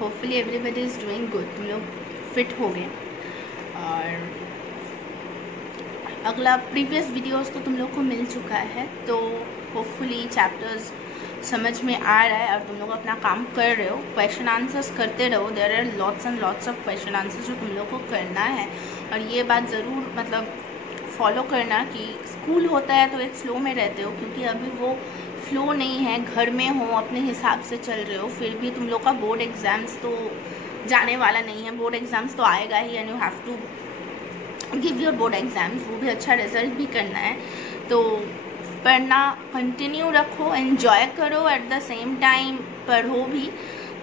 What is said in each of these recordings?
Hopefully everybody is doing good. तुम लोग fit हो गए और अगला प्रीवियस वीडियोस तो तुम लोग को मिल चुका है, तो होपफुली चैप्टर्स समझ में आ रहा है और तुम लोग अपना काम कर रहे हो। क्वेश्चन आंसर्स करते रहो। There are lots and lots of question answers जो तुम लोग को करना है। और ये बात ज़रूर मतलब फॉलो करना कि स्कूल होता है तो एक फ़्लो में रहते हो, क्योंकि अभी वो फ्लो नहीं है। घर में हो, अपने हिसाब से चल रहे हो, फिर भी तुम लोग का बोर्ड एग्ज़ाम्स तो जाने वाला नहीं है। बोर्ड एग्ज़ाम्स तो आएगा ही and you have to give your board exams. वो भी अच्छा रिजल्ट भी करना है, तो पढ़ना कंटिन्यू रखो, एन्जॉय करो, एट द सेम टाइम पढ़ो भी,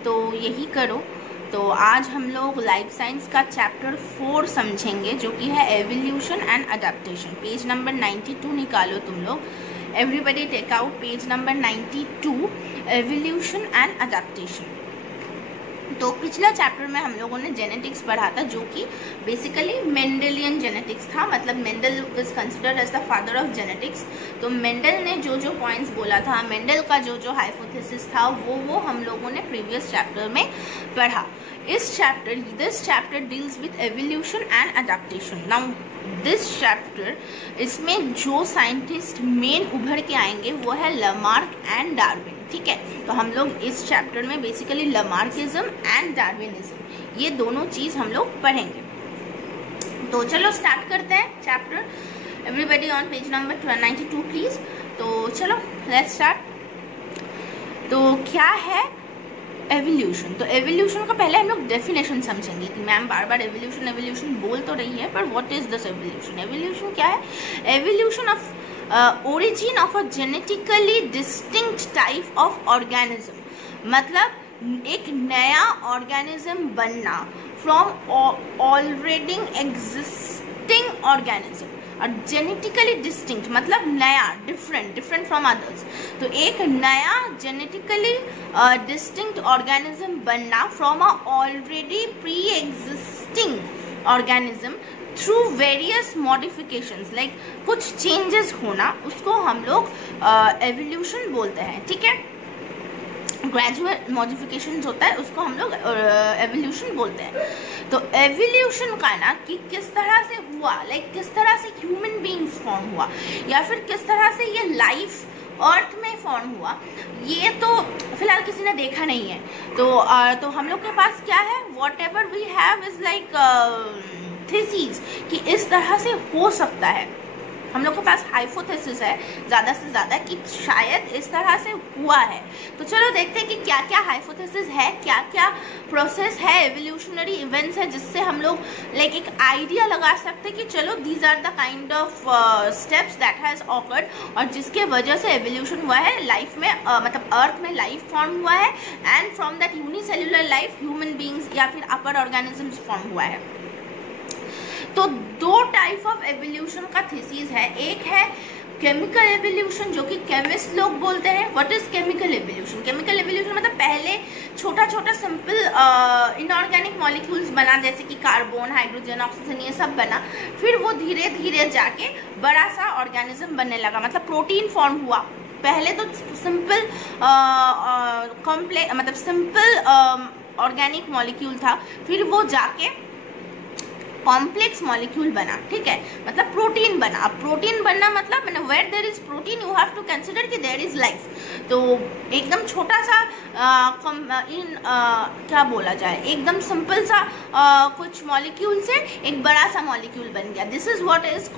तो यही करो। तो आज हम लोग लाइफ साइंस का चैप्टर 4 समझेंगे, जो कि है evolution and adaptation. Page number 92 निकालो तुम लोग। Everybody take out page number 92, evolution and adaptation. तो पिछला चैप्टर में हम लोगों ने जेनेटिक्स पढ़ा था, जो कि बेसिकली मेंडलियन जेनेटिक्स था। मतलब Mendel is considered as the father of genetics. तो मेंडल ने जो जो पॉइंट्स बोला था, मेंडल का जो जो हाइपोथेसिस था, वो हम लोगों ने प्रीवियस चैप्टर में पढ़ा। This chapter deals with evolution and adaptation. Now this chapter, इसमें जो साइंटिस्ट मेन उभर के आएंगे वो है लमार्क एंड डार्विन। ठीक है, तो हम लोग इस चैप्टर में बेसिकली लमार्किज्म एंड डार्विनिज्म, ये दोनों चीज हम लोग पढ़ेंगे। तो चलो स्टार्ट करते हैं chapter. Everybody on page number 92 please. तो चलो लेट्स स्टार्ट। तो क्या है एवोल्यूशन? तो एवोल्यूशन का पहले हम लोग डेफिनेशन समझेंगे कि मैम बार बार एवोल्यूशन बोल तो रही है, पर what is this evolution? Evolution क्या है? Evolution of origin of a genetically distinct type of organism। मतलब एक नया ऑर्गेनिज्म बनना फ्रॉम ऑलरेडी एग्जिस्टिंग ऑर्गेनिज्म। और जेनेटिकली डिस्टिंक्ट मतलब नया, डिफरेंट फ्रॉम अदर्स। तो एक नया जेनेटिकली डिस्टिंक्ट ऑर्गेनिज्म बनना from a already pre existing organism through various modifications, like कुछ चेंजेस होना, उसको हम लोग एवोल्यूशन बोलते हैं। ठीक है, ग्रेजुअल मॉडिफिकेशंस होता है, उसको हम लोग एवोल्यूशन बोलते हैं। तो एवोल्यूशन का ना कि किस तरह से हुआ, लाइक किस तरह से ह्यूमन बीइंग्स फॉर्म हुआ, या फिर किस तरह से ये लाइफ अर्थ में फॉर्म हुआ, ये तो फिलहाल किसी ने देखा नहीं है। तो हम लोग के पास क्या है? Whatever we have is like thesis, कि इस तरह से हो सकता है। हम लोग के पास हाइपोथेसिस है ज़्यादा से ज़्यादा कि शायद इस तरह से हुआ है। तो चलो देखते हैं कि क्या क्या हाइपोथेसिस है, क्या क्या प्रोसेस है, एवोल्यूशनरी इवेंट्स है, जिससे हम लोग लाइक एक आइडिया लगा सकते हैं कि चलो these are the kind of steps that has occurred, और जिसके वजह से एवोल्यूशन हुआ है लाइफ में, मतलब अर्थ में लाइफ फॉर्म हुआ है, and from that unicellular life human beings या फिर अपर ऑर्गेनिजम्स फॉर्म हुआ है। तो दो टाइप ऑफ एवोल्यूशन का थीसिस है। एक है केमिकल एवोल्यूशन, जो कि केमिस्ट लोग बोलते हैं। What is chemical evolution? Chemical evolution मतलब पहले छोटा छोटा सिंपल इनऑर्गेनिक मॉलिक्यूल्स बना, जैसे कि कार्बन, हाइड्रोजन, ऑक्सीजन, ये सब बना। फिर वो धीरे धीरे जाके बड़ा सा ऑर्गेनिज्म बनने लगा, मतलब प्रोटीन फॉर्म हुआ। पहले तो सिंपल कॉम्प्लेक्स मतलब सिंपल ऑर्गेनिक मॉलिक्यूल था, फिर वो जाके कॉम्प्लेक्स मॉलिक्यूल बना। ठीक है, मतलब प्रोटीन बना। अब प्रोटीन बनना मतलब where there is protein you have to consider कि देयर इज लाइफ। तो एकदम छोटा सा क्या बोला जाए, एकदम सिंपल सा कुछ मॉलिक्यूल से एक बड़ा सा मॉलिक्यूल बन गया। This is what is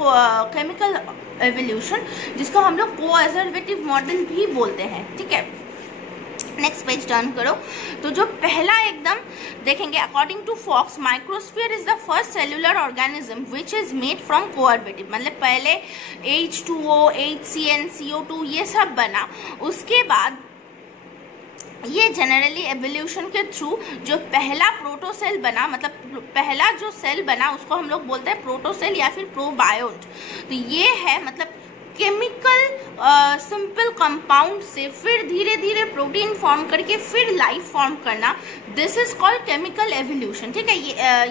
chemical evolution, जिसको हम लोग कोएजर्वेटिव मॉडल भी बोलते हैं। ठीक है, नेक्स्ट पेज टर्न करो। तो जो पहला एकदम देखेंगे, according to Fox, microsphere is the first cellular organism which is made from कोऑर्बिटिव। मतलब पहले H2O, HCN, CO2 ये सब बना। उसके बाद ये जनरली एवोल्यूशन के थ्रू जो पहला प्रोटोसेल बना, मतलब पहला जो सेल बना, उसको हम लोग बोलते हैं प्रोटोसेल या फिर प्रोबायोट। तो ये है मतलब केमिकल सिंपल कंपाउंड से फिर धीरे धीरे प्रोटीन फॉर्म करके फिर लाइफ फॉर्म करना, this is called chemical evolution. ठीक है,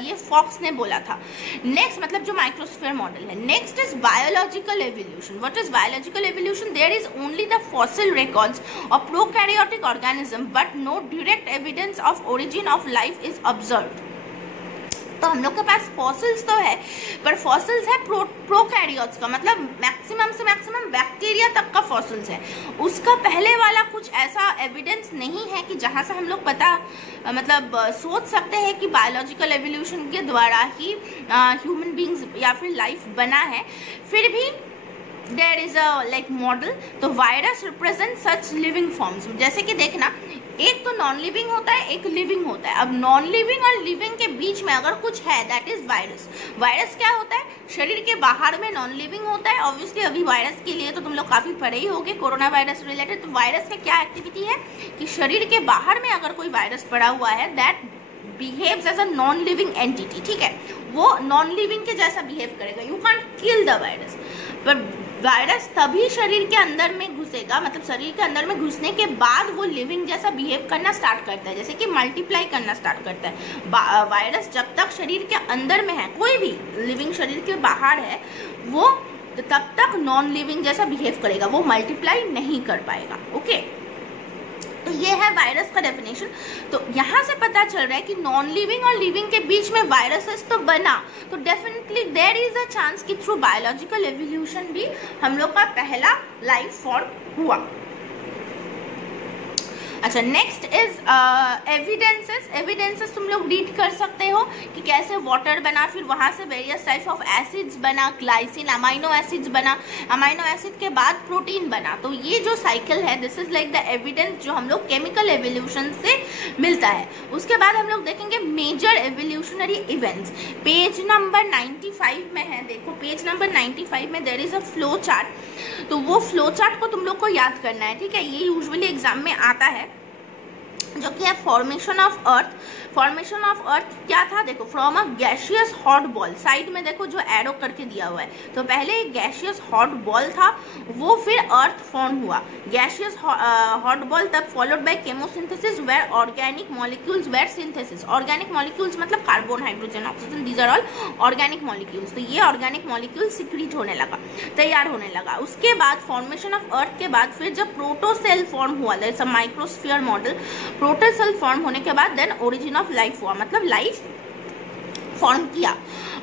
ये फॉक्स ने बोला था। नेक्स्ट मतलब जो माइक्रोस्फीयर मॉडल है। Next is biological evolution. What is biological evolution? There is only the fossil records of prokaryotic organism but no direct evidence of origin of life is observed. तो हम लोग के पास फॉसिल्स तो है, पर फॉसिल्स है prokaryotes का, मतलब मैक्सिमम से मैक्सिमम बैक्टीरिया तक का फॉसिल्स है। उसका पहले वाला कुछ ऐसा एविडेंस नहीं है कि जहाँ से हम लोग पता मतलब सोच सकते हैं कि बायोलॉजिकल एवोल्यूशन के द्वारा ही ह्यूमन बींग्स या फिर लाइफ बना है। फिर भी there is a like model. तो virus represent such living forms. जैसे कि देखना, एक तो नॉन लिविंग होता है, एक लिविंग होता है। अब नॉन लिविंग और लिविंग के बीच में अगर कुछ है, दैट इज वायरस। वायरस क्या होता है? शरीर के बाहर में नॉन लिविंग होता है। ऑब्वियसली अभी वायरस के लिए तो तुम लोग काफी पढ़े ही होगे, कोरोना वायरस रिलेटेड। तो वायरस का क्या एक्टिविटी है कि शरीर के बाहर में अगर कोई वायरस पड़ा हुआ है, that behaves as a non living entity. ठीक है, वो नॉन लिविंग के जैसा बिहेव करेगा। You can't kill the virus, पर वायरस तभी शरीर के अंदर में घुसेगा, मतलब शरीर के अंदर में घुसने के बाद वो लिविंग जैसा बिहेव करना स्टार्ट करता है, जैसे कि मल्टीप्लाई करना स्टार्ट करता है। वायरस जब तक शरीर के अंदर में है, कोई भी लिविंग शरीर के बाहर है, वो तब तक नॉन लिविंग जैसा बिहेव करेगा, वो मल्टीप्लाई नहीं कर पाएगा। ओके, तो ये है वायरस का डेफिनेशन। तो यहाँ से पता चल रहा है कि नॉन लिविंग और लिविंग के बीच में वायरसेस तो बना, तो definitely there is a chance कि थ्रू बायोलॉजिकल एवोल्यूशन भी हम लोग का पहला लाइफ फॉर्म हुआ। अच्छा, नेक्स्ट इज एविडेंसेस। एविडेंसेस तुम लोग रीड कर सकते हो कि कैसे वाटर बना, फिर वहां से वेरियस टाइप ऑफ एसिड्स बना, ग्लाइसिन, अमाइनो एसिड्स बना, अमाइनो एसिड के बाद प्रोटीन बना। तो ये जो साइकिल है, this is like the evidence जो हम लोग केमिकल एवोल्यूशन से मिलता है। उसके बाद हम लोग देखेंगे major evolutionary events. Page number 95 में है, देखो पेज नंबर 95 में there is a flow chart. तो वो फ्लो चार्ट को तुम लोग को याद करना है। ठीक है, ये यूजुअली एग्जाम में आता है, जो कि है formation of earth. Formation of earth क्या था? देखो, from a gaseous hot ball. Side में देखो जो एरो करके दिया हुआ है, तो पहले एक गैशियस हॉट बॉल था, वो फिर अर्थ फॉर्म हुआ। गैशियस हॉट बॉल तब followed by chemosynthesis where organic molecules were synthesis. Organic molecules मतलब carbon, hydrogen, oxygen, these are all organic molecules. तो ये ऑर्गेनिक मॉलिक्यूल सिक्रीट होने लगा, तैयार होने लगा। उसके बाद फॉर्मेशन ऑफ अर्थ के बाद फिर जब प्रोटोसेल फॉर्म हुआ, that's a microsphere model. Protocell form होने के बाद देन ओरिजिन ऑफ लाइफ हुआ, मतलब लाइफ फॉर्म किया।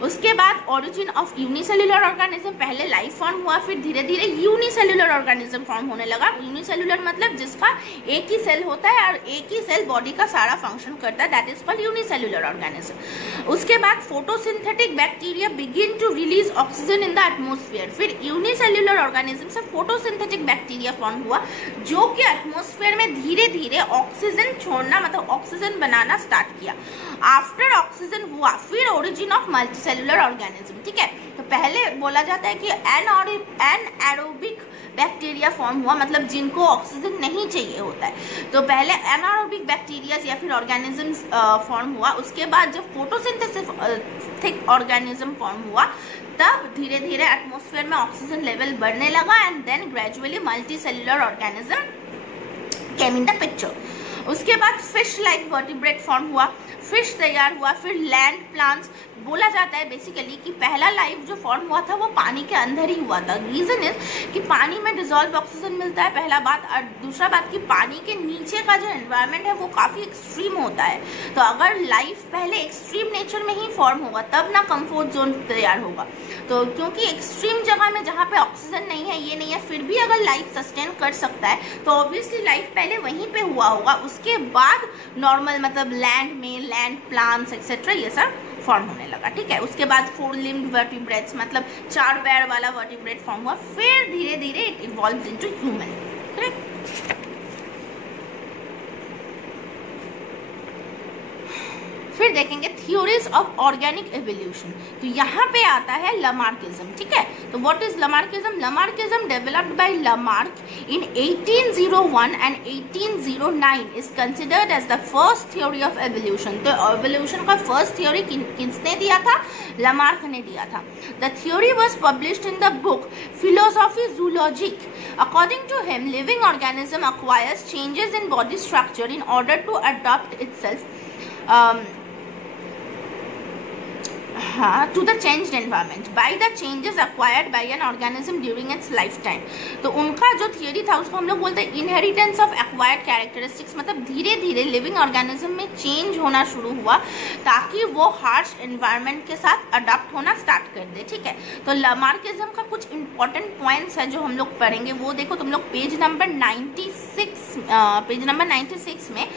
उसके बाद ओरिजिन ऑफ यूनिसेल्युलर ऑर्गेनिज्म, पहले लाइफ फॉर्म हुआ, फिर धीरे धीरे यूनिसेल्युलर ऑर्गेनिज्म फॉर्म होने लगा। यूनिसेल्युलर मतलब जिसका एक ही सेल होता है और एक ही सेल बॉडी का सारा फंक्शन करता है, that is called unicellular organism. उसके बाद photosynthetic bacteria begin to release oxygen in the atmosphere. फिर यूनिसेल्युलर ऑर्गेनिज्म से फोटोसिंथेटिक बैक्टीरिया फॉर्म हुआ, जो कि एटमोस्फियर में धीरे धीरे ऑक्सीजन छोड़ना, मतलब ऑक्सीजन बनाना स्टार्ट किया। आफ्टर ऑक्सीजन हुआ फिर ओरिजिन ऑफ मल्टीसेल्युलर ऑर्गेनिज्म। ठीक है, तो पहले बोला जाता है कि एनारोबिक बैक्टीरिया फॉर्म हुआ, मतलब जिनको ऑक्सीजन नहीं चाहिए होता है। तो पहले एनारोबिक बैक्टीरिया या फिर ऑर्गेनिजम्स फॉर्म हुआ। उसके बाद जब फोटोसिंथेटिक ऑर्गेनिज्म फॉर्म हुआ, तब धीरे धीरे एटमोस्फेयर में ऑक्सीजन लेवल बढ़ने लगा and then gradually multicellular organism came in the picture. उसके बाद फिश लाइक वर्टिब्रेट फॉर्म हुआ, फिश तैयार हुआ। फिर लैंड प्लांट्स। बोला जाता है बेसिकली कि पहला लाइफ जो फॉर्म हुआ था वो पानी के अंदर ही हुआ था। रीजन इज कि पानी में डिजॉल्व ऑक्सीजन मिलता है, पहला बात। और दूसरा बात कि पानी के नीचे का जो एनवायरनमेंट है वो काफ़ी एक्सट्रीम होता है। तो अगर लाइफ पहले एक्सट्रीम नेचर में ही फॉर्म होगा, तब ना कंफर्ट जोन तैयार होगा। तो क्योंकि एक्सट्रीम जगह में जहाँ पे ऑक्सीजन नहीं है, ये नहीं है, फिर भी अगर लाइफ सस्टेन कर सकता है, तो ऑब्वियसली लाइफ पहले वहीं पे हुआ होगा। उसके बाद नॉर्मल मतलब लैंड में लैंड प्लांट्स एक्सेट्रा ये सब फॉर्म होने लगा। ठीक है, उसके बाद 4 लिम्ड वर्टिब्रेट्स, मतलब 4 पैर वाला वर्टिब्रेट फॉर्म हुआ। फिर धीरे धीरे it evolves into human. Correct. फिर देखेंगे थ्योरीज ऑफ ऑर्गेनिक एवोल्यूशन, तो यहाँ पे आता है लमार्किज्म, ठीक है। तो what is Lamarckism? Lamarckism developed by Lamarck in 1801 and 1809 is considered as the first theory of evolution. तो एवोल्यूशन का फर्स्ट थ्योरी किसने दिया था? लमार्क ने दिया था। The theory was published in the book Philosophie Zoologique. According to him, living organism acquires changes in body structure in order to adapt itself to the changed environment by the changes acquired by an organism during its lifetime। तो उनका जो theory था उसको हम लोग बोलते हैं inheritance of acquired characteristics, मतलब धीरे धीरे लिविंग ऑर्गेनिज्म में चेंज होना शुरू हुआ ताकि वो हार्श एनवायरनमेंट के साथ अडॉप्ट होना स्टार्ट कर दे, ठीक है। तो लमार्किज्म का कुछ इंपॉर्टेंट पॉइंट्स है जो हम लोग पढ़ेंगे, वो देखो तुम लोग पेज नंबर 96 में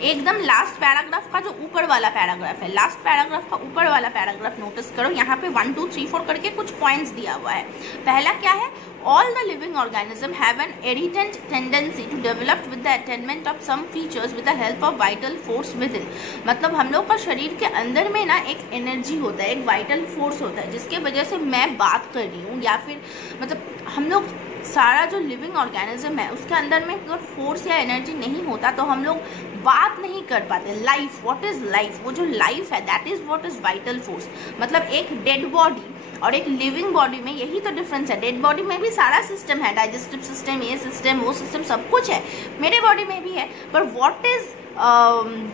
एकदम लास्ट पैराग्राफ का जो ऊपर वाला पैराग्राफ है, लास्ट पैराग्राफ का ऊपर वाला पैराग्राफ नोटिस करो। यहाँ पे 1 2 3 4 करके कुछ पॉइंट्स दिया हुआ है। पहला क्या है? All the living organisms have an inherent tendency to develop with the attainment of some features with the help of vital force within। मतलब हम लोग का शरीर के अंदर में ना एक एनर्जी होता है, एक वाइटल फोर्स होता है, जिसके वजह से मैं बात कर रही हूँ या फिर मतलब हम लोग सारा जो लिविंग ऑर्गेनिज्म है उसके अंदर में अगर फोर्स या एनर्जी नहीं होता तो हम लोग बात नहीं कर पाते। Life, what is life? वो जो लाइफ है that is what is vital force. मतलब एक डेड बॉडी और एक लिविंग बॉडी में यही तो डिफरेंस है। डेड बॉडी में भी सारा सिस्टम है, डाइजेस्टिव सिस्टम, ये सिस्टम, वो सिस्टम, सब कुछ है, मेरे बॉडी में भी है। पर what is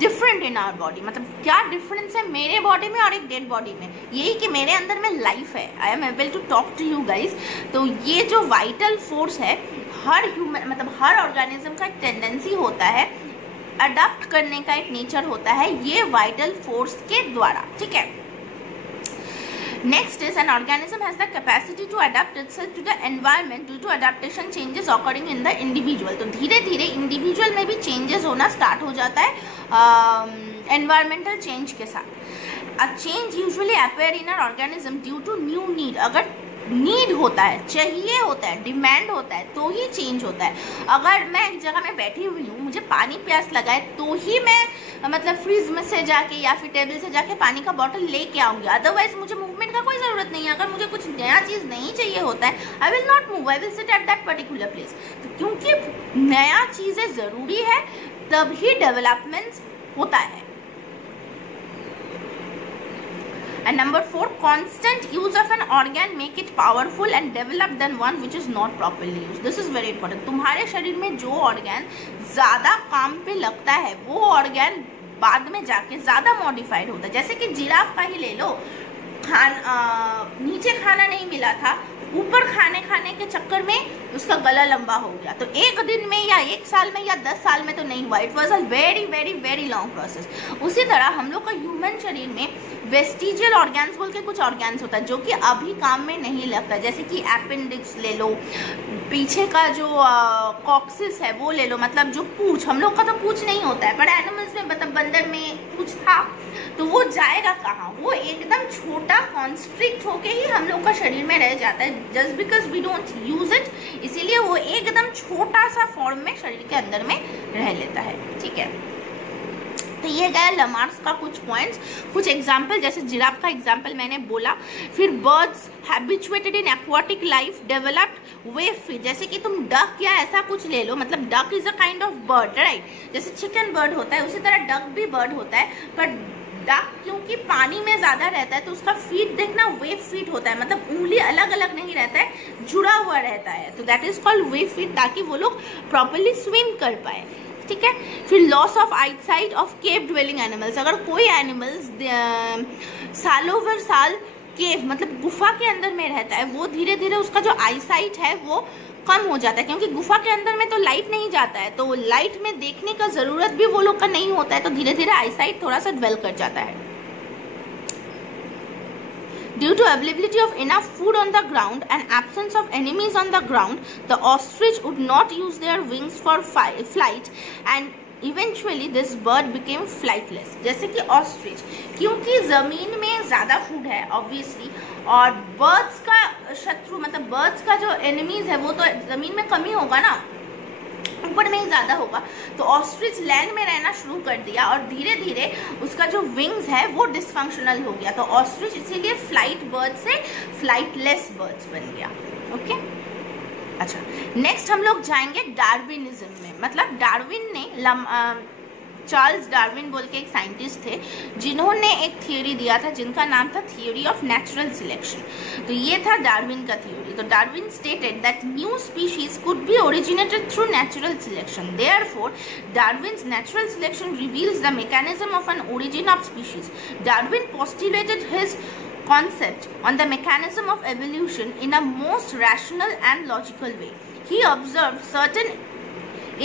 different in our body, मतलब क्या डिफरेंस है मेरे बॉडी में और एक डेड बॉडी में? यही कि मेरे अंदर में लाइफ है, I am able to talk to you guys. तो ये जो वाइटल फोर्स है हर ह्यूमन मतलब हर ऑर्गेनिज्म का एक टेंडेंसी होता है, अडॉप्ट करने का एक नेचर होता है ये वाइटल फोर्स के द्वारा, ठीक है। Next is an organism has the capacity to adapt itself to the environment due to adaptation changes occurring in the individual। तो धीरे धीरे इंडिविजुअल में भी चेंजेस होना स्टार्ट हो जाता है एनवायरमेंटल चेंज के साथ। A change usually appear in an organism due to new need। अगर नीड होता है, चाहिए होता है, डिमांड होता है तो ही चेंज होता है। अगर मैं एक जगह में बैठी हुई हूँ, मुझे पानी प्यास लगा है तो ही मैं मतलब फ्रिज में से जाके या फिर टेबल से जाके पानी का बॉटल लेके आऊंगी, अदरवाइज मुझे मूवमेंट का कोई ज़रूरत नहीं है। अगर मुझे कुछ नया चीज़ नहीं चाहिए होता है, I will not move, I will sit at that particular place. तो क्योंकि नया चीज़ें ज़रूरी है तभी डेवलपमेंट्स होता है। And number 4, constant use of an organ make it powerful and develop than one which is not properly used। This is very important। तुम्हारे शरीर में जो ऑर्गन ज़्यादा काम पे लगता है वो ऑर्गन बाद में जाके ज़्यादा मॉडिफाइड होता है। जैसे कि जिराफ का ही ले लो, नीचे खाना नहीं मिला था, ऊपर खाने के चक्कर में उसका गला लंबा हो गया। तो एक दिन में या एक साल में या 10 साल में तो नहीं हुआ, it was a very very very long process. उसी तरह हम लोग का ह्यूमन शरीर में वेस्टिजियल ऑर्गन्स बोल के कुछ ऑर्गन्स होता है जो कि अभी काम में नहीं लगता। जैसे कि अपेंडिक्स ले लो, पीछे का जो कॉक्सिस है वो ले लो, मतलब जो पूंछ, हम लोग का तो पूंछ नहीं होता है पर एनिमल्स में मतलब बंदर में पूंछ था, तो वो जाएगा कहाँ? वो एकदम छोटा कॉन्स्ट्रिक्ट होके ही हम लोग का शरीर में रह जाता है, just because we don't use it, इसीलिए वो एकदम छोटा सा फॉर्म में शरीर के अंदर में रह लेता है, ठीक है। तो ये गया लमार्क्स का कुछ पॉइंट्स, कुछ एग्जाम्पल, जैसे जिराफ का एग्जाम्पल मैंने बोला। फिर birds habituated in aquatic life developed web feet, जैसे कि तुम डक या ऐसा कुछ ले लो, मतलब duck is a kind of bird, right? जैसे चिकन बर्ड होता है उसी तरह डक भी बर्ड होता है, पर डक क्योंकि पानी में ज़्यादा रहता है तो उसका फीट देखना वेव फीट होता है, मतलब उंगली अलग अलग नहीं रहता है, जुड़ा हुआ रहता है, तो that is called wave feet, ताकि वो लोग प्रॉपरली स्विम कर पाए, ठीक है। फिर loss of eyesight of cave dwelling animals, अगर कोई एनिमल्स सालों भर साल केव मतलब गुफा के अंदर में रहता है, वो धीरे धीरे उसका जो आईसाइट है वो कम हो जाता है, क्योंकि गुफा के अंदर में तो लाइट नहीं जाता है, तो लाइट में देखने का जरूरत भी वो लोग का नहीं होता है, तो धीरे धीरे आईसाइट थोड़ा सा डवेल कर जाता है। Due to availability of enough food on the ground and absence of enemies on the ground, the ostrich would not use their wings for flight and eventually this bird became flightless। जैसे कि ostrich, क्योंकि ज़मीन में ज़्यादा food है obviously, और birds का शत्रु मतलब बर्ड्स का जो एनिमीज है वो तो ज़मीन में कम ही होगा ना, ऊपर में ही ज़्यादा होगा। तो ऑस्ट्रिच लैंड में रहना शुरू कर दिया और धीरे धीरे उसका जो विंग्स है वो डिसफंक्शनल हो गया। तो ऑस्ट्रिच इसीलिए फ्लाइट बर्ड से फ्लाइटलेस बर्ड्स बन गया। ओके, अच्छा, नेक्स्ट हम लोग जाएंगे डार्विनिज्म में। मतलब डार्विन ने चार्ल्स डार्विन बोल के एक साइंटिस्ट थे जिन्होंने एक थियोरी दिया था जिनका नाम था थियोरी ऑफ नेचुरल सिलेक्शन। तो ये था डार्विन का थियोरी। तो Darwin stated that new species could be originated through natural selection. Therefore Darwin's natural selection reveals the mechanism of an origin of species. Darwin postulated his concept on the mechanism of evolution in a most rational and logical way. He observed certain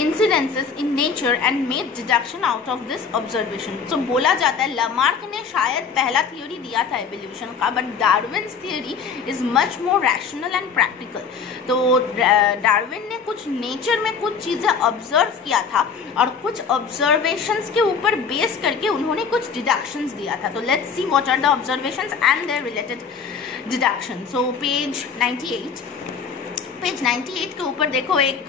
incidences in nature and made deduction out of this observation. So बोला जाता है Lamarck ने शायद पहला theory दिया था evolution का, but Darwin's theory is much more rational and practical. तो डार्विन ने कुछ नेचर में कुछ चीज़ें ऑब्जर्व किया था और कुछ ऑब्जर्वेशंस के ऊपर बेस करके उन्होंने कुछ डिडक्शंस दिया था। तो let's see what are the observations and their related deduction. So page 98 के ऊपर देखो एक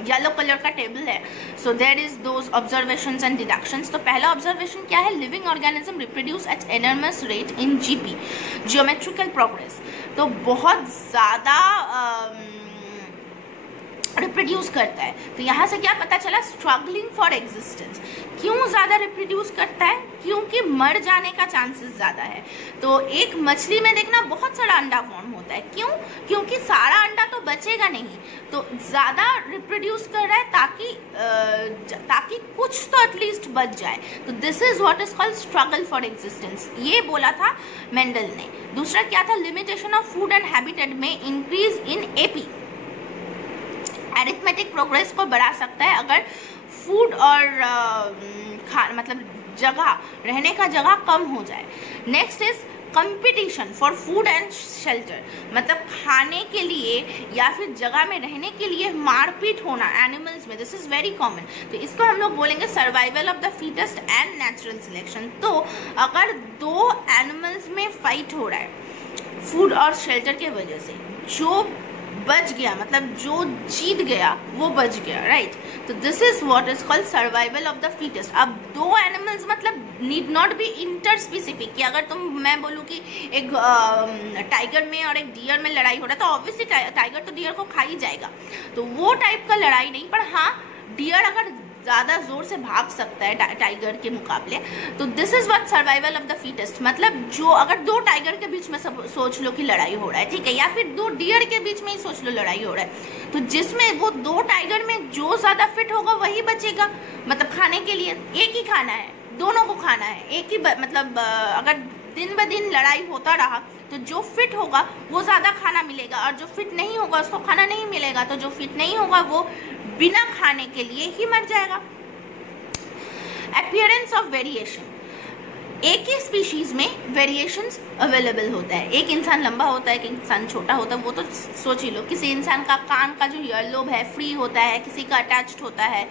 येलो कलर का टेबल है। So there is those observations and deductions. तो पहला ऑब्जर्वेशन क्या है? Living organism reproduce at enormous rate in GP, geometrical progress. तो बहुत ज़्यादा रिप्रोड्यूस करता है। तो यहाँ से क्या पता चला? Struggling for existence. क्यों ज़्यादा रिप्रोड्यूस करता है? क्योंकि मर जाने का चांसेस ज़्यादा है। तो एक मछली में देखना बहुत सारा अंडा फॉर्म होता है। क्यों? क्योंकि सारा अंडा तो बचेगा नहीं, तो ज़्यादा रिप्रोड्यूस कर रहा है ताकि कुछ तो एटलीस्ट बच जाए। तो this is what is called struggle for existence. ये बोला था मेंडल ने। दूसरा क्या था? Limitation of food and habitat में increase in AP. Arithmetic progress को बढ़ा सकता है अगर फूड और मतलब जगह, रहने का जगह कम हो जाए। Next is competition for food and shelter. मतलब खाने के लिए या फिर जगह में रहने के लिए मारपीट होना एनिमल्स में, दिस इज वेरी कॉमन। तो इसको हम लोग बोलेंगे survival of the fittest and natural selection. तो अगर दो एनिमल्स में फाइट हो रहा है फूड और शेल्टर के वजह से, जो बच गया मतलब जो जीत गया वो बच गया, राइट। तो this is what is called survival of the fittest. अब दो एनिमल्स मतलब need not be inter specific कि अगर मैं बोलूँ कि एक टाइगर में और एक डियर में लड़ाई हो रहा है तो ऑब्वियसली टाइगर तो डियर को खा ही जाएगा। तो वो टाइप का लड़ाई नहीं, पर हाँ डियर अगर ज़्यादा जोर से भाग सकता है टाइगर के मुकाबले, तो this is what survival of the fittest. मतलब जो अगर दो टाइगर के बीच में सब सोच लो कि लड़ाई हो रहा है, ठीक है, या फिर दो डियर के बीच में ही सोच लो लड़ाई हो रहा है, तो जिसमें वो दो टाइगर में जो ज़्यादा फिट होगा वही बचेगा। मतलब खाने के लिए एक ही खाना है, दोनों को खाना है एक ही मतलब अगर दिन ब दिन लड़ाई होता रहा तो जो फिट होगा वो ज़्यादा खाना मिलेगा और जो फिट नहीं होगा उसको खाना नहीं मिलेगा। तो जो फिट नहीं होगा वो बिना खाने के लिए ही मर जाएगा। Appearance of variation. एक ही स्पीशीज में वेरिएशंस अवेलेबल होता है। एक इंसान लंबा होता है, एक इंसान छोटा होता है, वो तो सोच ही लो। किसी इंसान का कान का जो ईयरलोब है फ्री होता है, किसी का अटैच्ड होता है।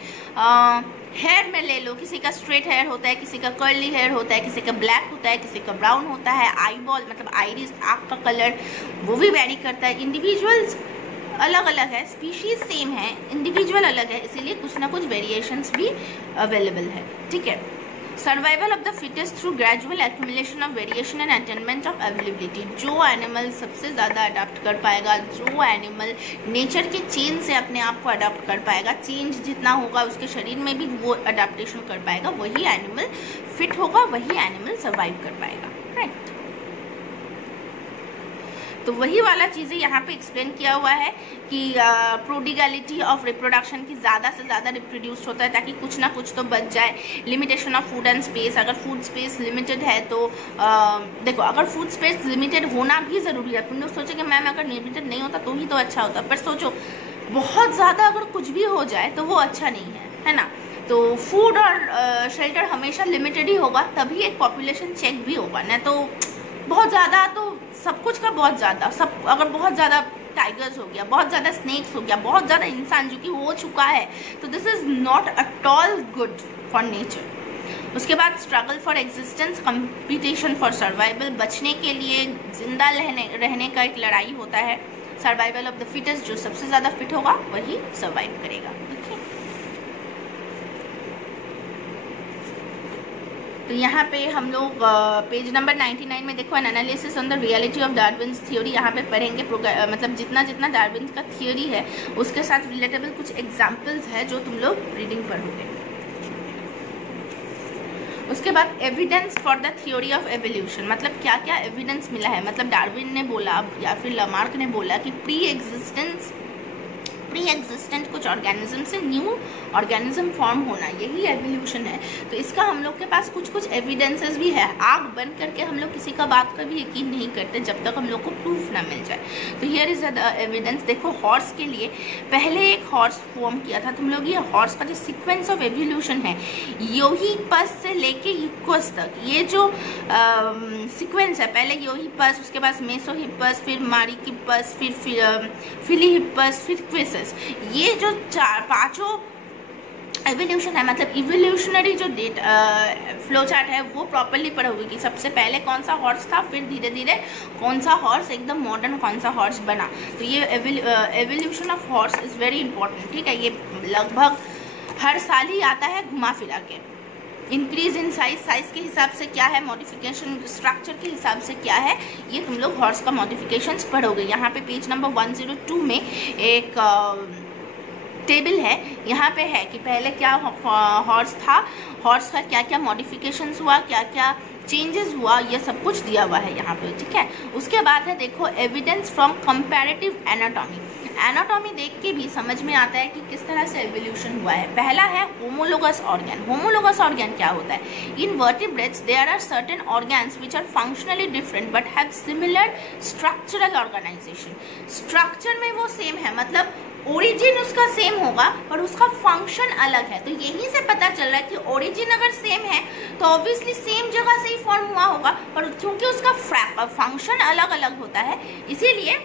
हेयर में ले लो, किसी का स्ट्रेट हेयर होता है, किसी का कर्ली हेयर होता है, किसी का ब्लैक होता है, किसी का ब्राउन होता है। आई बॉल मतलब आइरिस, आँख का कलर वो भी वेरी करता है। इंडिविजुअल्स अलग अलग है, स्पीशीज सेम है, इंडिविजुअल अलग है, इसीलिए कुछ ना कुछ वेरिएशंस भी अवेलेबल है, ठीक है। Survival of the fittest through gradual accumulation of variation and attainment of availability. जो एनिमल सबसे ज़्यादा अडॉप्ट कर पाएगा, जो एनिमल नेचर के चेंज से अपने आप को अडॉप्ट कर पाएगा, चेंज जितना होगा उसके शरीर में भी वो अडॉप्टेशन कर पाएगा, वही एनिमल फिट होगा, वही एनिमल सर्वाइव कर पाएगा, राइट। तो वही वाला चीज़ें यहाँ पे एक्सप्लेन किया हुआ है कि प्रोडिगलिटी ऑफ रिप्रोडक्शन की ज़्यादा से ज़्यादा रिप्रोड्यूस होता है ताकि कुछ ना कुछ तो बच जाए। Limitation of food and space. अगर फूड स्पेस लिमिटेड है तो देखो, अगर फूड स्पेस लिमिटेड होना भी ज़रूरी है। तुम लोग सोचो कि मैम अगर लिमिटेड नहीं होता तो ही तो अच्छा होता, पर सोचो बहुत ज़्यादा अगर कुछ भी हो जाए तो वो अच्छा नहीं है ना। तो फूड और शेल्टर हमेशा लिमिटेड ही होगा, तभी एक पॉपुलेशन चेक भी होगा, ना तो बहुत ज़्यादा तो सब कुछ का बहुत ज़्यादा सब अगर बहुत ज़्यादा टाइगर्स हो गया, बहुत ज़्यादा स्नेक्स हो गया, बहुत ज़्यादा इंसान जो कि हो चुका है, तो this is not at all good for nature. उसके बाद struggle for existence, competition for survival. बचने के लिए, जिंदा रहने का एक लड़ाई होता है। सर्वाइवल ऑफ द फिटेस्ट, जो सबसे ज़्यादा फिट होगा वही सर्वाइव करेगा, ठीक है। तो यहाँ पे हम लोग पेज नंबर 99 में देखो, N analysis on the reality of Darwin's theory, यहाँ पे पढ़ेंगे मतलब जितना जितना डार्विन का थ्योरी है उसके साथ रिलेटेबल कुछ एग्जाम्पल्स है जो तुम लोग रीडिंग पढ़ोगे। उसके बाद evidence for the theory of evolution, मतलब क्या क्या एविडेंस मिला है, मतलब डार्विन ने बोला या फिर लामार्क ने बोला कि प्री एग्जिस्टेंट कुछ ऑर्गेनिज्म से न्यू ऑर्गेनिज्म फॉर्म होना, यही एवोल्यूशन है। तो इसका हम लोग के पास कुछ कुछ एविडेंसेस भी है। आग बंद करके हम लोग किसी का बात का भी यकीन नहीं करते जब तक हम लोग को प्रूफ ना मिल जाए। तो हियर इज द एविडेंस। देखो हॉर्स के लिए पहले एक हॉर्स फॉर्म किया था। तुम लोग ये हॉर्स का जो सीक्वेंस ऑफ एवोल्यूशन है, योहीपस से लेके यूक्वस तक, ये जो सीक्वेंस है, पहले योहीपस, उसके बाद मेसोहिपस, फिर मारिकिपस, फिर फिलीहिपस, फिर क्विसस, ये जो पांचों एवोल्यूशन है, मतलब इवोल्यूशनरी जो फ्लो चार्ट है वो प्रॉपरली पढ़ोगे कि सबसे पहले कौन सा हॉर्स था, फिर धीरे धीरे कौन सा हॉर्स एकदम मॉडर्न कौन सा हॉर्स बना। तो ये evolution of horse is very important, ठीक है। ये लगभग हर साल ही आता है घुमा फिरा के। इंक्रीज इन साइज के हिसाब से क्या है, मॉडिफिकेशन स्ट्रक्चर के हिसाब से क्या है, ये तुम लोग हॉर्स का मॉडिफिकेशंस पढ़ोगे। यहाँ पे पेज नंबर 102 में एक टेबल है, यहाँ पे है कि पहले क्या हॉर्स था, हॉर्स का क्या क्या मॉडिफिकेशंस हुआ, क्या क्या चेंजेस हुआ, ये सब कुछ दिया हुआ है यहाँ पे, ठीक है। उसके बाद है देखो evidence from comparative anatomy. Anatomy देख के भी समझ में आता है कि किस तरह से एवोल्यूशन हुआ है। पहला है होमोलोगस ऑर्गन। होमोलोगस ऑर्गन क्या होता है? In vertebrates there are certain organs which are functionally different but have similar structural organization. Structure में वो सेम है, मतलब ओरिजिन उसका सेम होगा पर उसका फंक्शन अलग है। तो यहीं से पता चल रहा है कि ओरिजिन अगर सेम है तो ऑब्वियसली सेम जगह से ही फॉर्म हुआ होगा, पर क्योंकि उसका फंक्शन अलग अलग होता है इसीलिए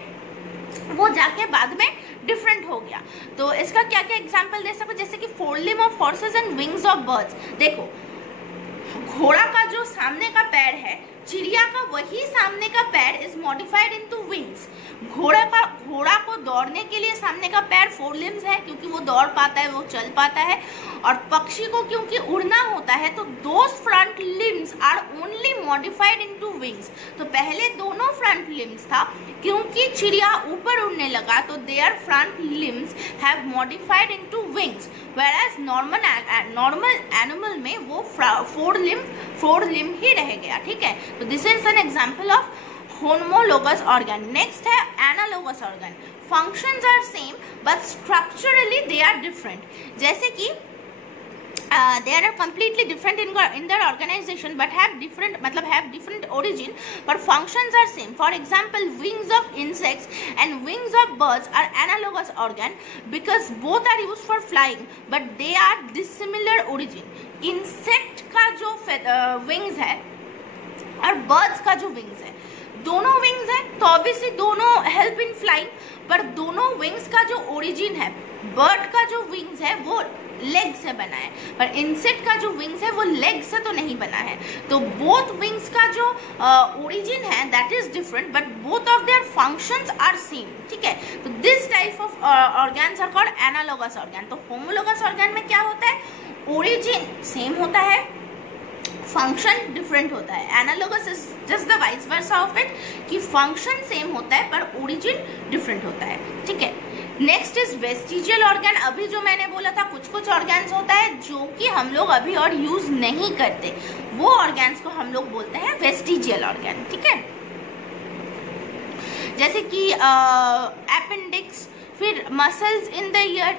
वो जाके बाद में डिफरेंट हो गया। तो इसका क्या क्या एग्जाम्पल दे सकते, जैसे कि forelimb of horses and wings of birds. देखो घोड़ा का जो सामने का पैर है, चिड़िया का वही सामने का पैर इज मॉडिफाइड इनटू विंग्स। घोड़ा को दौड़ने के लिए सामने का पैर 4 लिम्स है क्योंकि वो दौड़ पाता है, वो चल पाता है। और पक्षी को क्योंकि उड़ना होता है तो those front limbs are only modified into wings. तो पहले दोनों फ्रंट लिम्स था, क्योंकि चिड़िया ऊपर उड़ने लगा तो their front limbs have modified into wings, whereas normal animal में वो 4 लिम्ब ही रह गया, ठीक है। तो this is an example of homologous organ. Next है analogous organ. Functions are same but structurally they are different. जैसे कि they are completely different in their organization but have different origin but functions are same. For example, wings of insects and wings of birds are analogous organ because both are used for flying but they are dissimilar origin. Insect का जो wings है और birds का जो wings है, दोनों wings है तो ऑब्वियसली दोनों हेल्प इन फ्लाइंग, पर दोनों विंग्स का जो ओरिजिन है, बर्ड का जो विंग्स है वो लेग से बना है, पर इंसेक्ट का जो विंग्स है वो लेग से तो नहीं बना है। तो बोथ विंग्स का जो ओरिजिन है that is different but both of their functions are same, ठीक है। तो this type of organs are called analogous organ. तो होमोलोगस ऑर्गन में क्या होता है, ओरिजिन सेम होता है, फंक्शन डिफरेंट होता है। Analogous is just the vice versa of it कि फंक्शन सेम होता है पर ओरिजिन डिफरेंट होता है, ठीक है। Next is vestigial organ. अभी जो मैंने बोला था कुछ कुछ ऑर्गन्स होता है जो कि हम लोग अभी और यूज नहीं करते, वो ऑर्गन्स को हम लोग बोलते हैं वेस्टिजियल ऑर्गन, ठीक है। जैसे कि अपेंडिक्स, फिर मसल्स इन द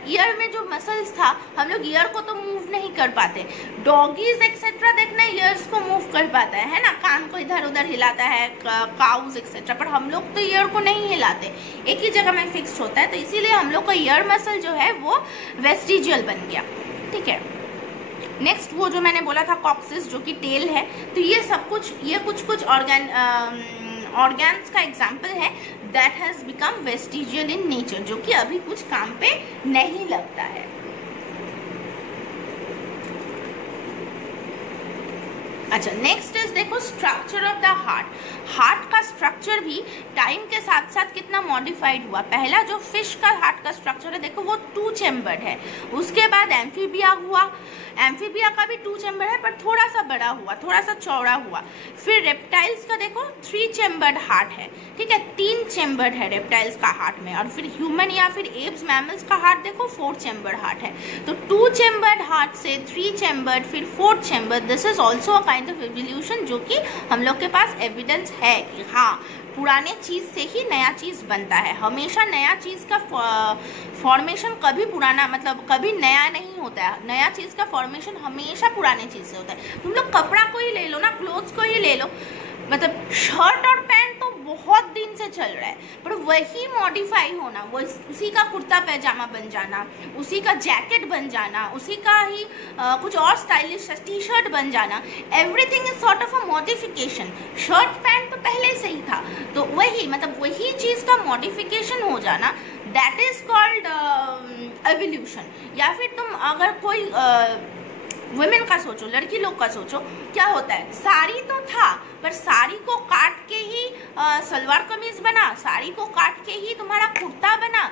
ईयर में जो मसल्स था, हम लोग ईयर को तो मूव नहीं कर पाते। डॉगीज एक्सेट्रा देखना ईयर्स को मूव कर पाता है ना, कान को इधर उधर हिलाता है, काउज एक्सेट्रा, पर हम लोग तो ईयर को नहीं हिलाते, एक ही जगह में फिक्स होता है। तो इसीलिए हम लोग का ईयर मसल जो है वो वेस्टिजियल बन गया, ठीक है। नेक्स्ट वो जो मैंने बोला था कॉक्सिस जो कि टेल है, तो ये सब कुछ, ये कुछ ऑर्गन्स का एग्जाम्पल है that has become vestigial in nature, जो कि अभी कुछ काम पे नहीं लगता है। अच्छा, नेक्स्ट इज देखो structure of the heart. Heart का स्ट्रक्चर भी टाइम के साथ साथ कितना मॉडिफाइड हुआ। पहला जो फिश का हार्ट का स्ट्रक्चर है देखो वो 2 चैम्बर्ड है, उसके बाद एम्फीबिया हुआ, एम्फीबिया का भी 2 चैम्बर है, पर थोड़ा सा बड़ा हुआ, थोड़ा सा चौड़ा हुआ। फिर रेप्टाइल्स का देखो 3 चैम्बर्ड हार्ट है, ठीक है, 3 चैम्बर्ड है रेप्टाइल्स का हार्ट में। और फिर ह्यूमन या फिर एप्स मैमल्स का हार्ट देखो 4 चैम्बर्ड हार्ट है। तो 2 चैम्बर्ड हार्ट से 3 चैम्बर्ड, फिर 4 chamber, this is also a kind of evolution, जो कि हम लोग के पास एविडेंस है कि हाँ, पुराने चीज़ से ही नया चीज़ बनता है। हमेशा नया चीज़ का फॉर्मेशन कभी पुराना, मतलब कभी नया नहीं होता है। नया चीज़ का फॉर्मेशन हमेशा पुराने चीज़ से होता है। तुम लोग कपड़ा को ही ले लो ना, क्लोथ्स को ही ले लो, मतलब शर्ट और पैंट तो बहुत दिन से चल रहा है, पर वही मॉडिफाई होना, वो उसी का कुर्ता पैजामा बन जाना, उसी का जैकेट बन जाना, उसी का ही कुछ और स्टाइलिश टी शर्ट बन जाना, everything is sort of a modification. Shirt pant तो पहले से ही था, तो वही मतलब वही चीज़ का मॉडिफिकेशन हो जाना, दैट इज कॉल्ड एवोल्यूशन। या फिर तुम अगर कोई वुमेन का सोचो, लड़की लोग का सोचो, क्या होता है, साड़ी तो था, पर साड़ी को काट के ही सलवार कमीज बना, साड़ी को काट के ही तुम्हारा कुर्ता बना,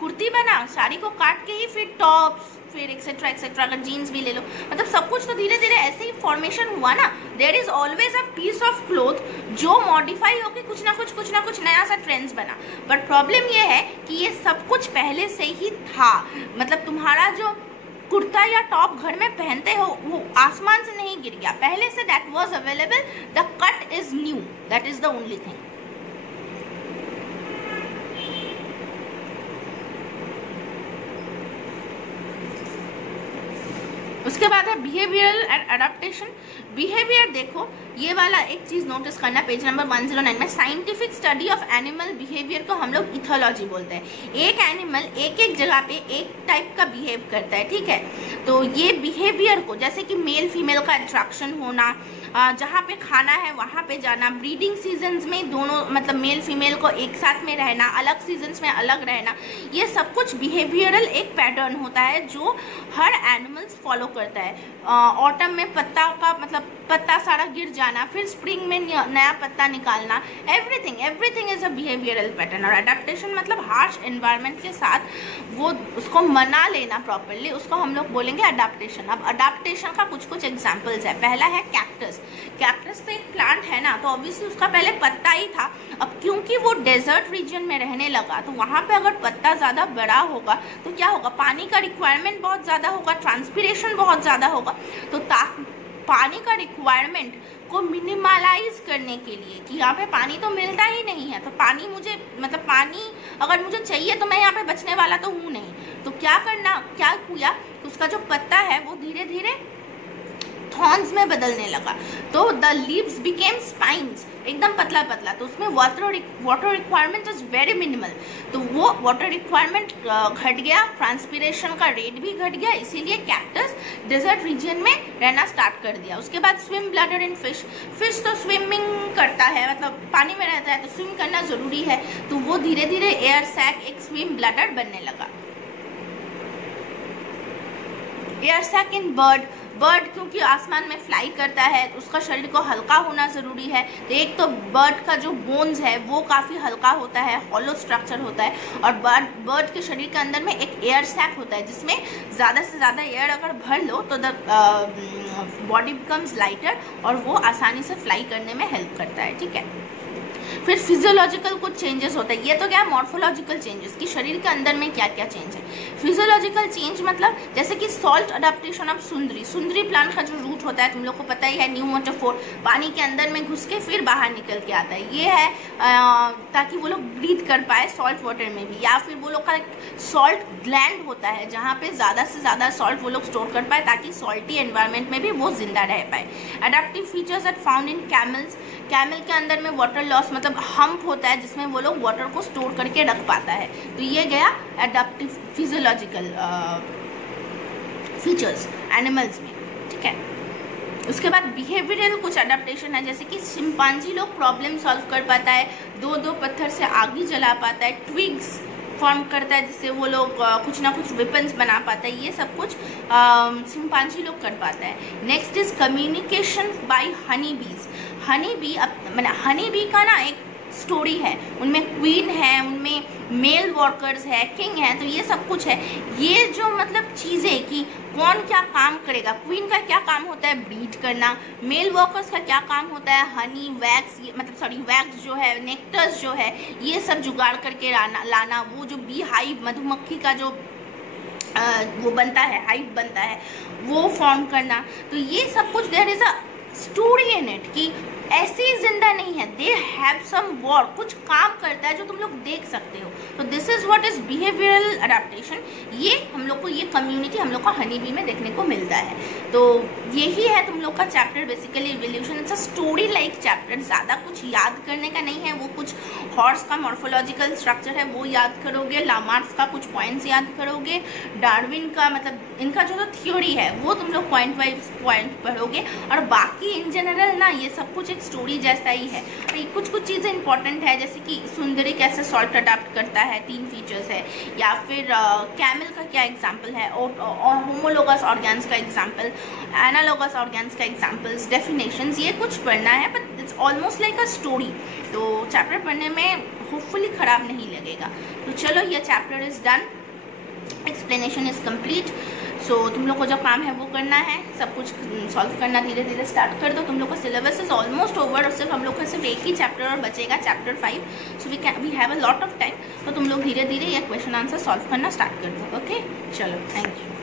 कुर्ती बना, साड़ी को काट के ही फिर टॉप्स, फिर एक्सेट्रा एक्सेट्रा। अगर जीन्स भी ले लो, मतलब सब कुछ तो धीरे धीरे ऐसे ही फॉर्मेशन हुआ ना। There is always a piece of cloth जो मॉडिफाई होकर कुछ ना कुछ नया सा ट्रेंड्स बना। बट प्रॉब्लम ये है कि ये सब कुछ पहले से ही था, मतलब तुम्हारा जो कुर्ता या टॉप घर में पहनते हो वो आसमान से नहीं गिर गया, पहले say that was available, the cut is new, that is the only thing. उसके बाद है बिहेवियरल एंड अडेप्टेशन। बिहेवियर देखो, ये वाला एक चीज नोटिस करना, पेज नंबर 109 में, scientific study of animal behaviour को हम लोग इथोलॉजी बोलते हैं। एक एनिमल एक एक जगह पे एक टाइप का बिहेव करता है, ठीक है। तो ये बिहेवियर को, जैसे कि मेल फीमेल का अट्रैक्शन होना, जहाँ पे खाना है वहाँ पे जाना, ब्रीडिंग सीजन्स में दोनों मतलब मेल फीमेल को एक साथ में रहना, अलग सीजन्स में अलग रहना, ये सब कुछ बिहेवियरल एक पैटर्न होता है जो हर एनिमल्स फॉलो करता है। ऑटम में पत्ता का मतलब पत्ता सारा गिर जाना, फिर स्प्रिंग में नया पत्ता निकालना, everything is a behavioural pattern. और अडेप्टेशन मतलब हार्श एनवायरनमेंट के साथ वो उसको मना लेना प्रॉपरली, उसको हम लोग बोलेंगे अडेप्टेशन। अब अडेप्टेशन का कुछ एग्जाम्पल्स है। पहला है कैक्टस। कैक्टस तो एक प्लांट है ना, तो ऑब्वियसली उसका पहले पत्ता ही था। अब क्योंकि वो डेजर्ट रीजन में रहने लगा, तो वहाँ पे अगर पत्ता ज़्यादा बड़ा होगा तो क्या होगा, पानी का रिक्वायरमेंट बहुत ज़्यादा होगा, ट्रांसपिरेशन बहुत ज़्यादा होगा। तो पानी का रिक्वायरमेंट को मिनिमलाइज करने के लिए, कि यहाँ पे पानी तो मिलता ही नहीं है, तो पानी मुझे मतलब पानी अगर मुझे चाहिए तो मैं यहाँ पे बचने वाला तो हूँ नहीं, तो क्या किया, उसका जो पत्ता है वो धीरे धीरे थॉर्न्स में बदलने लगा, तो द लीव्स बिकेम स्पाइन्स, एकदम पतला पतला। तो उसमें water requirement is very minimal, तो वो वाटर रिक्वायरमेंट घट गया, ट्रांसपिरेशन का रेट भी घट गया, इसीलिए कैक्टस डेजर्ट रीजन में रहना स्टार्ट कर दिया। उसके बाद स्विम ब्लैडर इन फिश तो स्विमिंग करता है, मतलब पानी में रहता है तो स्विम करना जरूरी है, तो वो धीरे धीरे एयर सैक एक स्विम ब्लैडर बनने लगा। एयर सैक इन बर्ड क्योंकि आसमान में फ्लाई करता है तो उसका शरीर को हल्का होना ज़रूरी है। तो एक तो बर्ड का जो बोन्स है वो काफ़ी हल्का होता है, हॉलो स्ट्रक्चर होता है, और बर्ड के शरीर के अंदर में एक एयर सैक होता है जिसमें ज़्यादा से ज़्यादा एयर अगर भर लो तो द बॉडी बिकम्स लाइटर और वो आसानी से फ्लाई करने में हेल्प करता है, ठीक है। फिर फिजियोलॉजिकल कुछ चेंजेस होता है, ये तो क्या है मॉर्फोलॉजिकल चेंजेस कि शरीर के अंदर में क्या क्या चेंज है। फिजियोलॉजिकल चेंज मतलब जैसे कि salt adaptation of Sundari plant का जो रूट होता है तुम लोग को पता ही है, न्यूमोटोफोर, पानी के अंदर में घुस के फिर बाहर निकल के आता है, ये है ताकि वो लोग ब्रीथ कर पाए सॉल्ट वाटर में भी। या फिर वो लोग का सॉल्ट ग्लैंड होता है जहाँ पे ज़्यादा से ज़्यादा सॉल्ट वो लोग स्टोर कर पाए ताकि सॉल्टी एनवायरनमेंट में भी वो जिंदा रह पाए। Adaptive features are found in camel के अंदर में वाटर लॉस मतलब हम्प होता है जिसमें वो लोग वाटर को स्टोर करके रख पाता है, तो ये गया एडेप्टिव फिजियोलॉजिकल फीचर्स एनिमल्स में, ठीक है। उसके बाद बिहेवियरल कुछ अडेप्टेशन है, जैसे कि चिंपांजी लोग प्रॉब्लम सॉल्व कर पाता है, दो पत्थर से आग जला पाता है, ट्विग्स फॉर्म करता है जिससे वो लोग कुछ ना कुछ वेपन्स बना पाता है, ये सब कुछ चिंपांजी लोग कर पाता है। Next is communication by honey bees. Honey B का ना एक स्टोरी है, उनमें क्वीन है, उनमें मेल वर्कर्स है, किंग है, तो ये सब कुछ है। ये जो मतलब चीज़ें कि कौन क्या काम करेगा, क्वीन का क्या काम होता है ब्रीड करना, मेल वर्कर्स का क्या काम होता है हनी वैक्स, मतलब सॉरी वैक्स जो है, नेक्टर्स जो है, ये सब जुगाड़ करके लाना, वो जो बी हाइव मधुमक्खी का जो वो बनता है, हाइव बनता है, वो फॉर्म करना। तो ये सब कुछ there is a story in it कि ऐसे ही जिंदा नहीं है, दे हैव सम वर्क, कुछ काम करता है जो तुम लोग देख सकते हो। तो this is what is behavioural adaptation. ये हम लोग को, ये कम्युनिटी हम लोग को हनी बी में देखने को मिलता है। तो यही है तुम लोग का chapter basically evolution. It's a story like chapter, ज़्यादा कुछ याद करने का नहीं है। वो कुछ हॉर्स का मॉर्फोलॉजिकल स्ट्रक्चर है वो याद करोगे, लामार्क्स का कुछ पॉइंट्स याद करोगे, डार्विन का मतलब इनका जो थ्योरी है वो तुम लोग पॉइंट वाइज पॉइंट पढ़ोगे, और बाकी इन जनरल ना ये सब कुछ एक स्टोरी जैसा ही है। कुछ कुछ चीज़ें इंपॉर्टेंट है, जैसे कि सुंदरी कैसे सॉल्ट अडाप्ट करता है, 3 फीचर्स है, या फिर कैमल का क्या एग्जाम्पल है, और होमोलोगस ऑर्गेन्स का एग्जाम्पल, एनालोगस ऑर्गेन्स का एग्जाम्पल्स, डेफिनेशंस, ये कुछ पढ़ना है, but it's almost like a story. तो चैप्टर पढ़ने में होपफुली ख़राब नहीं लगेगा। तो चलो, ये chapter is done, explanation is complete. So तुम लोग को जो काम है वो करना है, सब कुछ सॉल्व करना धीरे धीरे स्टार्ट कर दो। तुम लोग का सिलेबस इज ऑलमोस्ट ओवर, और सिर्फ हम लोग का सिर्फ एक ही चैप्टर और बचेगा, chapter 5। So we have a lot of time. तो तुम लोग धीरे धीरे ये क्वेश्चन आंसर सॉल्व करना स्टार्ट कर दो। ओके, चलो, थैंक यू।